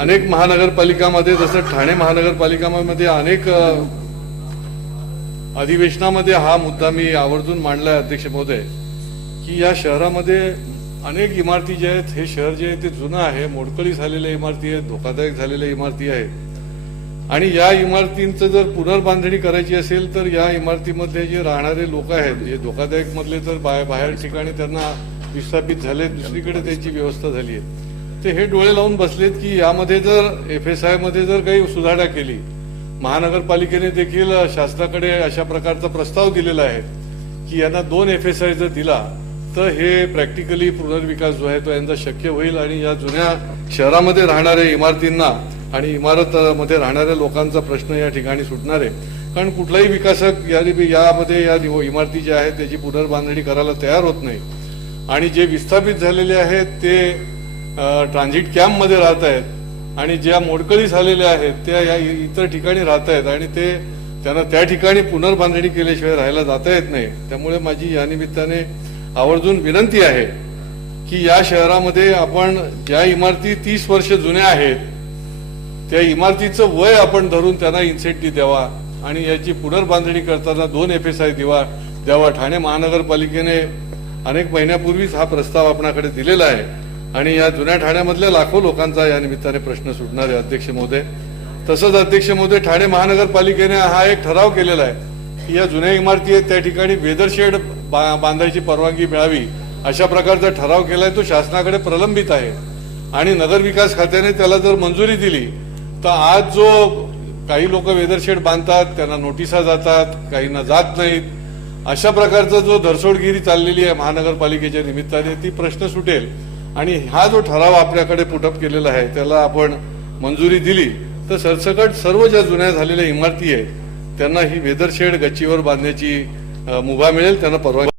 अनेक महानगरपालिकामध्ये जसं ठाणे महानगरपालिकामध्ये अनेक अधिवेशनामध्ये हा मुद्दा मी आवर्जून मांडलाय अध्यक्ष महोदय की या शहरामध्ये अनेक इमारती जे आहेत हे शहर जे आहे ते जुनं आहे मोडकळी झालेल्या इमारती आहेत धोकादायक झालेल्या इमारती आहेत. आणि या इमारतींचं जर पुनर्बांधणी करायची असेल तर या इमारतीमध्ये जे राहणारे लोक आहेत जे धोकादायक मधले तर बाहेर ठिकाणी त्यांना विस्थापित झाले दुसरीकडे त्यांची व्यवस्था झाली आहे. ते हे डोळे लावून बसलेत की यामध्ये जर एफ एस आयमध्ये जर काही सुधारणा केली महानगरपालिकेने देखील शासनाकडे अशा प्रकारचा प्रस्ताव दिलेला आहे की यांना दोन एफ एस आय जर दिला तर हे प्रॅक्टिकली पुनर्विकास जो आहे तो यांचा शक्य होईल आणि या जुन्या शहरामध्ये राहणाऱ्या इमारतींना आणि इमारतमध्ये राहणाऱ्या लोकांचा प्रश्न या ठिकाणी सुटणार. आहे कारण कुठलाही विकासक या यामध्ये या इमारती ज्या आहेत त्याची पुनर्बांधणी करायला तयार होत नाही. आणि जे विस्थापित झालेले आहेत ते ट्रान्झिट कॅम्पमध्ये राहत आहेत आणि ज्या मोडकळी झालेल्या आहेत त्या या इतर ठिकाणी राहत आहेत आणि ते त्यांना त्या ठिकाणी पुनर्बांधणी केल्याशिवाय राहायला जाता येत नाही. त्यामुळे माझी या निमित्ताने आवर्जून विनंती आहे की या शहरामध्ये आपण ज्या इमारती तीस वर्ष जुन्या आहेत त्या इमारतीचं वय आपण धरून त्यांना इन्सेंटिव्ह द्यावा आणि याची पुनर्बांधणी करताना दोन एफ एस आय दिवा द्यावा. ठाणे महानगरपालिकेने अनेक महिन्यापूर्वीच हा प्रस्ताव आपणाकडे दिलेला आहे. आणि या जुन्या ठाण्यामधल्या लाखो लोकांचा या निमित्ताने प्रश्न सुटणार आहे अध्यक्ष महोदय तसंच अध्यक्ष महोदय ठाणे महानगरपालिकेने हा एक ठराव केलेला आहे की या जुन्या इमारती आहेत त्या ठिकाणी वेदरशेड बांधायची परवानगी मिळावी अशा प्रकारचा ठराव केलाय तो शासनाकडे प्रलंबित आहे. आणि नगरविकास खात्याने त्याला जर मंजुरी दिली तर आज जो काही लोक वेदरशेड बांधतात त्यांना नोटिसा जातात काहींना जात नाहीत अशा प्रकारचा जो धरसोडगिरी चाललेली आहे महानगरपालिकेच्या निमित्ताने ती प्रश्न सुटेल. आणि हा जो ठराव आपल्याकडे पुटअप केलेला आहे त्याला आपण मंजुरी दिली तर सरसकट सर्व ज्या जुन्या झालेल्या इमारती आहेत त्यांना ही वेदरशेड गच्चीवर बांधण्याची मुभा मिळेल त्यांना परवानगी